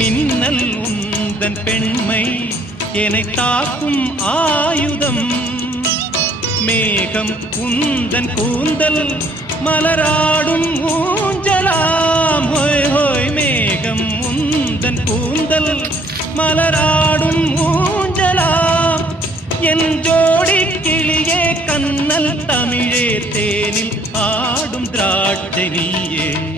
மின்னல் உந்தன் பெண்மை என்னை தாக்கும் ஆயுதம். மேகம் உந்தன் கூந்தல் மலராடும் ஊஞ்சலாம். ஹோய் ஹோய் மேகம் உந்தன் கூந்தல் மலராடும் ஊஞ்சலாம். என் ஜோடி கிளியே கண்ணல் தமிழே தேனில் ஆடும் திராட்சை நீயே.